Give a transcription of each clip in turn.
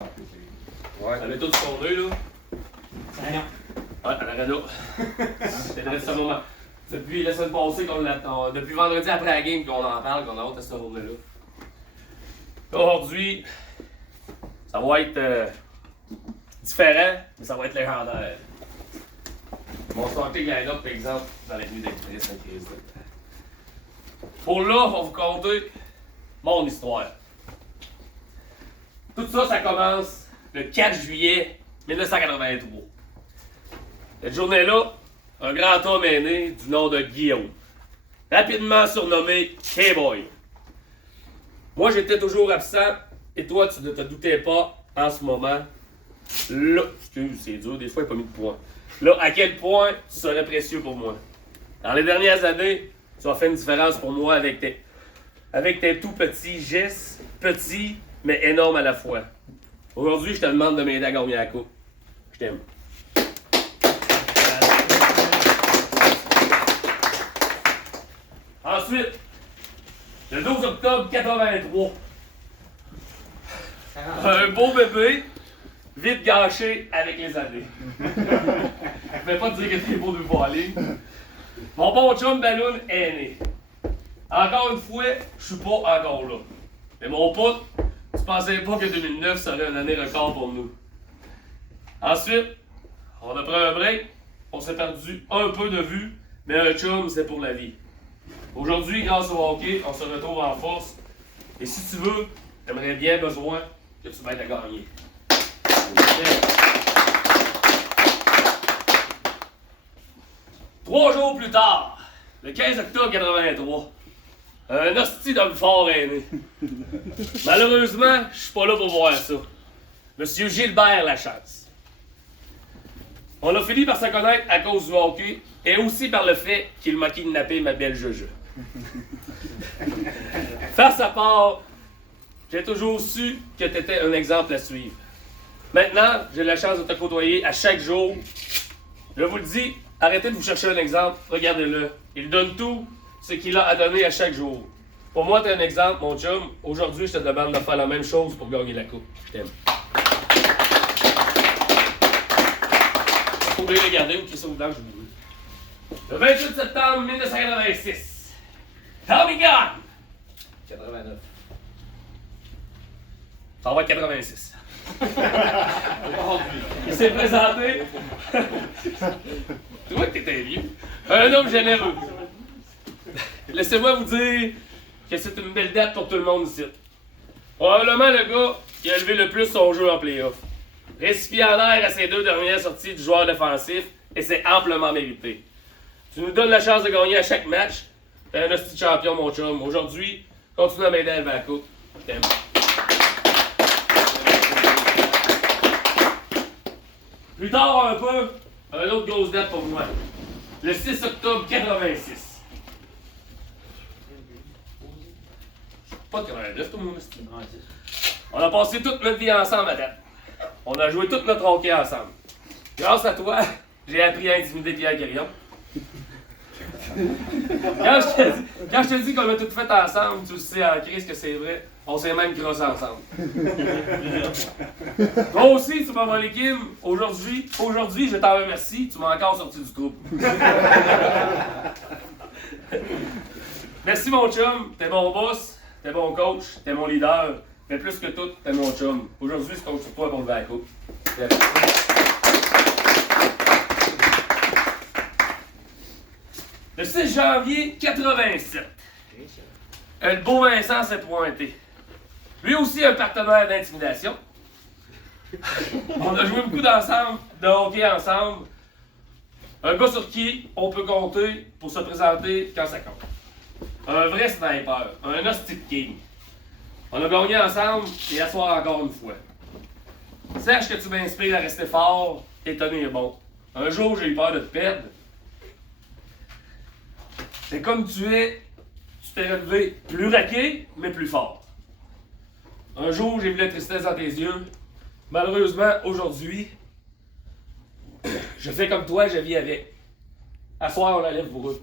Ouais. Ça avait tout tourné, là. Rien. Ouais, à l'arena. C'était le ce moment. Depuis la semaine passée, depuis vendredi après la game, qu'on en parle, qu'on a hâte à ce journée-là. Aujourd'hui, ça va être différent, mais ça va être légendaire. Mon starting line-up, par exemple, dans la nuit d'Express Saint-Christ. Pour là, on va vous conter mon histoire. Tout ça, ça commence le 4 juillet 1983. Cette journée-là, un grand homme est né du nom de Guillaume, rapidement surnommé K-Boy. Moi, j'étais toujours absent, et toi, tu ne te doutais pas en ce moment. Là, excuse, c'est dur, des fois, il n'y a pas mis de point. Là, à quel point tu serais précieux pour moi. Dans les dernières années, tu as fait une différence pour moi avec tes tout petits gestes, petits, mais énormes à la fois. Aujourd'hui, je te demande de m'aider à gagner la coupe. Je t'aime. Ensuite, le 12 octobre 83. Un beau bébé, vite gâché avec les années. Je vais pas te dire que t'es beau de voir aller. Mon bon chum Balloon est né. Encore une fois, je suis pas encore là. Mais mon pote, tu pensais pas que 2009 serait une année record pour nous. Ensuite, on a pris un break, on s'est perdu un peu de vue, mais un chum, c'est pour la vie. Aujourd'hui, grâce au hockey, on se retrouve en force. Et si tu veux, j'aimerais bien besoin que tu m'aides à gagner. 3 jours plus tard, le 15 octobre 83, un hostie d'homme fort est né. Malheureusement, je suis pas là pour voir ça. Monsieur Gilbert Lachance. On a fini par se connaître à cause du hockey et aussi par le fait qu'il m'a kidnappé ma belle Jojo. Face à part, j'ai toujours su que tu étais un exemple à suivre. Maintenant, j'ai la chance de te côtoyer à chaque jour. Je vous le dis, arrêtez de vous chercher un exemple, regardez-le. Il donne tout ce qu'il a à donner à chaque jour. Pour moi, tu es un exemple, mon chum. Aujourd'hui, je te demande de faire la même chose pour gagner la coupe. Je t'aime. Vous pouvez regarder ou qui sont dedans, je vous dis. Le 28 septembre 1986. Tommy Gunn. 89. Ça va être 86. Il s'est présenté. Tu vois que t'étais vieux. Un homme généreux. Laissez-moi vous dire que c'est une belle date pour tout le monde ici. Probablement le gars qui a élevé le plus son jeu en play-off. Récipiendaire à ses 2 dernières sorties du joueur défensif, et c'est amplement mérité. Tu nous donnes la chance de gagner à chaque match. T'es un hostie de champion, mon chum. Aujourd'hui, continue à m'aider à lever la coupe. Je t'aime. Plus tard un peu, un autre grosse date pour moi. Le 6 octobre 86. Pas de 89, tout le monde. On a passé toute notre vie ensemble à date. On a joué tout notre hockey ensemble. Grâce à toi, j'ai appris à intimider Pierre Guérion. Quand je te dis qu'on a tout fait ensemble, tu le sais en crise que c'est vrai. On s'est même crossé ensemble. Toi aussi, tu m'as volé Kim. Aujourd'hui, je t'en remercie. Tu m'as encore sorti du trouble. Merci mon chum. T'es mon boss. T'es mon coach. T'es mon leader. Mais plus que tout, t'es mon chum. Aujourd'hui, je compte sur toi pour lever la coupe. Le 6 janvier 87, le beau Vincent s'est pointé. Lui aussi un partenaire d'intimidation. On a joué beaucoup d'ensemble, de hockey ensemble. Un gars sur qui on peut compter pour se présenter quand ça compte. Un vrai sniper, un hostie de king. On a gagné ensemble et à soir encore une fois. Sache que tu m'inspires à rester fort et tenir bon. Un jour, j'ai eu peur de te perdre. C'est comme tu es, tu t'es relevé plus raqué, mais plus fort. Un jour, j'ai vu la tristesse dans tes yeux. Malheureusement, aujourd'hui, je fais comme toi, je vis avec. À soir, on la lève pour eux.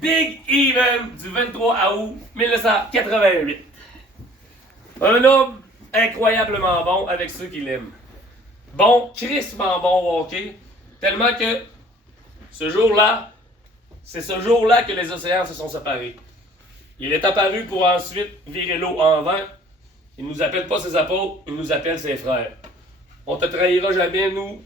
Big Even du 23 août 1988. Un homme incroyablement bon avec ceux qui l'aiment. Bon, crissement bon au hockey, tellement que ce jour-là, c'est ce jour-là que les océans se sont séparés. Il est apparu pour ensuite virer l'eau en vent. Il nous appelle pas ses apôtres, il nous appelle ses frères. On te trahira jamais, nous,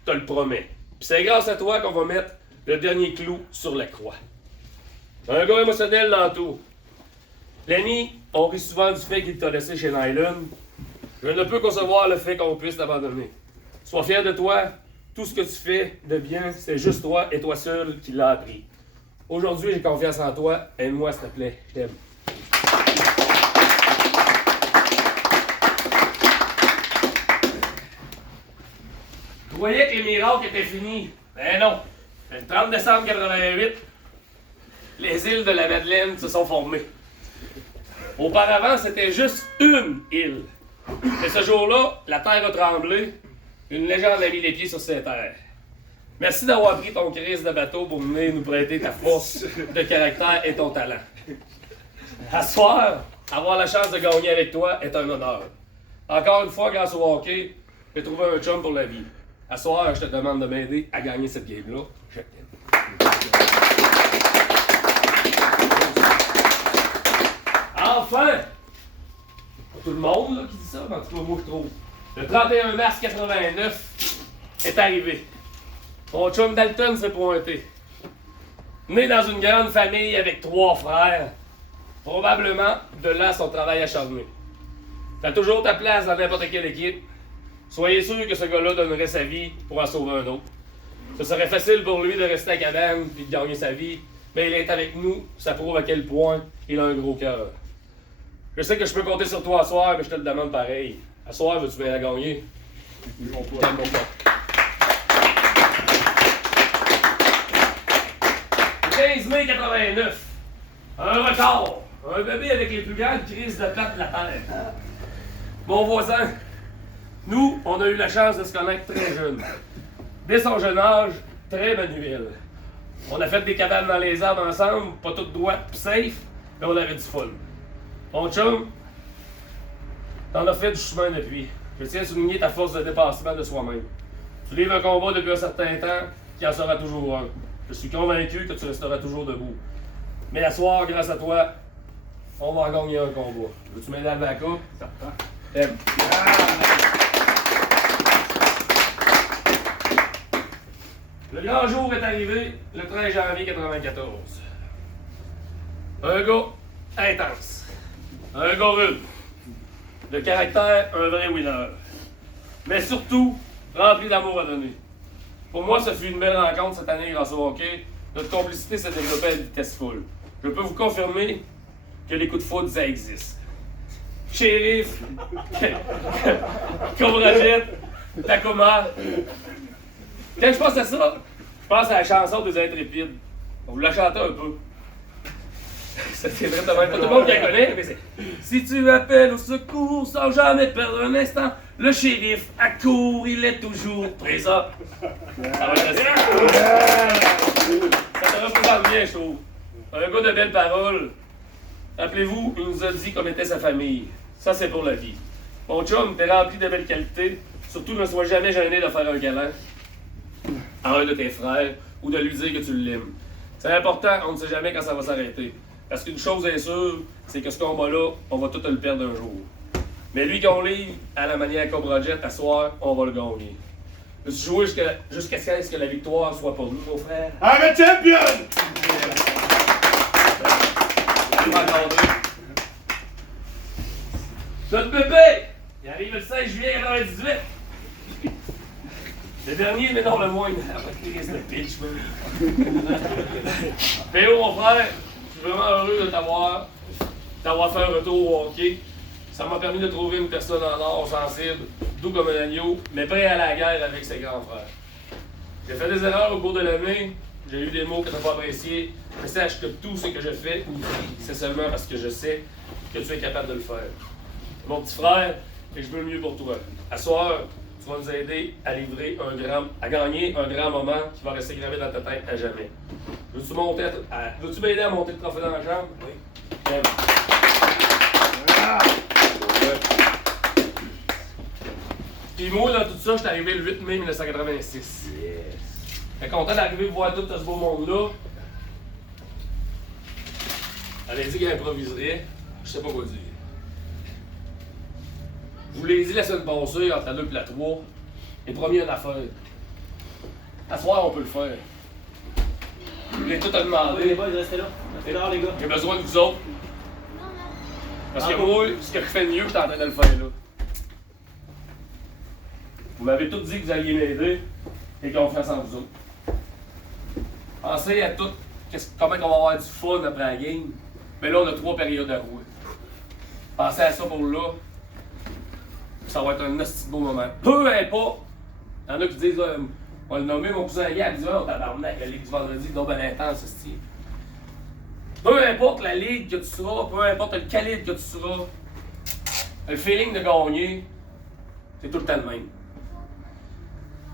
je te le promets. Puis c'est grâce à toi qu'on va mettre le dernier clou sur la croix. Un gars émotionnel dans tout. Lenny, on rit souvent du fait qu'il t'a laissé chez Nylon. Je ne peux concevoir le fait qu'on puisse t'abandonner. Sois fier de toi. Tout ce que tu fais de bien, c'est juste toi et toi seul qui l'as appris. Aujourd'hui, j'ai confiance en toi. Aide-moi, s'il te plaît. Je t'aime. Tu croyais que les miracles étaient finis. Ben non. Le 30 décembre 88, les îles de la Madeleine se sont formées. Auparavant, c'était juste une île. Mais ce jour-là, la terre a tremblé. Une légende a mis les pieds sur ces terres. Merci d'avoir pris ton crise de bateau pour venir nous prêter ta force de caractère et ton talent. À ce soir, avoir la chance de gagner avec toi est un honneur. Encore une fois, grâce au hockey, j'ai trouvé un chum pour la vie. À ce soir, je te demande de m'aider à gagner cette game-là. Je t'aime. Enfin! Pas tout le monde là, qui dit ça, mais en tout cas, moi je trouve. Le 31 mars 89 est arrivé. Mon chum Dalton s'est pointé. Né dans une grande famille avec 3 frères, probablement de là son travail acharné. T'as toujours ta place dans n'importe quelle équipe. Soyez sûr que ce gars-là donnerait sa vie pour en sauver un autre. Ce serait facile pour lui de rester à cabane et de gagner sa vie, mais il est avec nous, ça prouve à quel point il a un gros cœur. Je sais que je peux compter sur toi à soir, mais je te le demande pareil. À soir, veux-tu bien la gagner? T'aimes mon pote. 15 mai 89. Un record. Un bébé avec les plus grandes crises de plate de la terre. Mon voisin, nous, on a eu la chance de se connaître très jeune. Dès son jeune âge, très manuel. On a fait des cabanes dans les arbres ensemble, pas toutes droites pis safe, mais on avait du fun. Mon chum, t'en as fait du chemin depuis. Je tiens à souligner ta force de dépassement de soi-même. Tu livres un combat depuis un certain temps, qui en sera toujours un. Je suis convaincu que tu resteras toujours debout. Mais à soir, grâce à toi, on va en gagner un combat. Veux-tu m'aider à la coupe? Certain. T'aimes. Le grand jour est arrivé le 13 janvier 1994. Un gars intense. Un gars rude. De caractère, un vrai winner. Mais surtout, rempli d'amour à donner. Pour moi, ce fut une belle rencontre cette année grâce au hockey. Notre complicité s'est développée à une vitesse folle. Je peux vous confirmer que les coups de foudre, ça existe. Shérif, Cobragette, Tacoma. Quand je pense à ça, je pense à la chanson des Intrépides. On vous la chantait un peu. C'est vraiment pas tout le monde qui la connaît, mais c'est. Si tu appelles au secours sans jamais perdre un instant, le shérif accourt, il est toujours présent. Ça va être ça te représente bien, je trouve. Un gars de belles paroles. Rappelez-vous, il nous a dit comme était sa famille. Ça, c'est pour la vie. Mon chum, t'es rempli de belles qualités. Surtout, ne sois jamais gêné de faire un câlin à un de tes frères ou de lui dire que tu l'aimes. C'est important, on ne sait jamais quand ça va s'arrêter. Parce qu'une chose est sûre, c'est que ce combat-là, on va tout le perdre un jour. Mais lui qu'on livre, à la manière Cobra Jet, à soir, on va le gagner. Je suis joué jusqu'à ce que la victoire soit pour nous, mon frère. I'm a champion! Notre bébé, il arrive le 16 juillet 1998. Le dernier, mais non le moindre. Le pitch, man. Théo, mon frère, je suis vraiment heureux de t'avoir fait un retour au hockey. Ça m'a permis de trouver une personne en or sensible, doux comme un agneau, mais prêt à la guerre avec ses grands frères. J'ai fait des erreurs au cours de l'année, j'ai eu des mots que tu n'as pas appréciés, mais sache que tout ce que je fais ou dis, c'est seulement parce que je sais que tu es capable de le faire. Mon petit frère, et je veux le mieux pour toi. À soir, tu vas nous aider à livrer à gagner un grand moment qui va rester gravé dans ta tête à jamais. Veux-tu m'aider à monter le trophée dans la chambre? Oui. Bien. Puis moi, là, tout ça, je suis arrivé le 8 mai 1986. Yes. Fait content d'arriver voir tout ce beau monde-là. Elle a dit qu'elle improviserait. Je sais pas quoi dire. Je vous l'ai dit la semaine passée, entre la 2 et la 3. Et promis une affaire. À soir, on peut le faire. Je voulais tout te Les demander. boys, restez là. Restez là, les gars. J'ai besoin de vous autres. Parce que moi, ce que je fais de mieux, je suis en train de le faire là. Vous m'avez tous dit que vous alliez m'aider et confiance en vous autres. Pensez à tout, comment on va avoir du fun après la game. Mais là, on a 3 périodes à rouler. Pensez à ça pour là. Ça va être un assez beau moment. Peu importe. Il y en a qui disent, on va le nommer mon cousin Gab, il dit, oh tabarnak, la ligue du vendredi, donc ben intense, style. Peu importe la ligue que tu seras, peu importe le calibre que tu seras, le feeling de gagner, c'est tout le temps le même.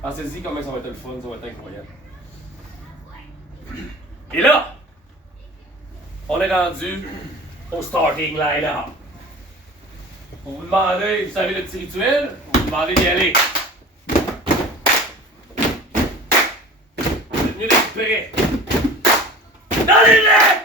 Pensez-y comment ça va être le fun, ça va être incroyable. Et là, on est rendu au starting line-up. Pour vous demander, vous savez le petit rituel, pour vous demander d'y aller. Vous êtes mieux d'être prêts. Dans les lettres!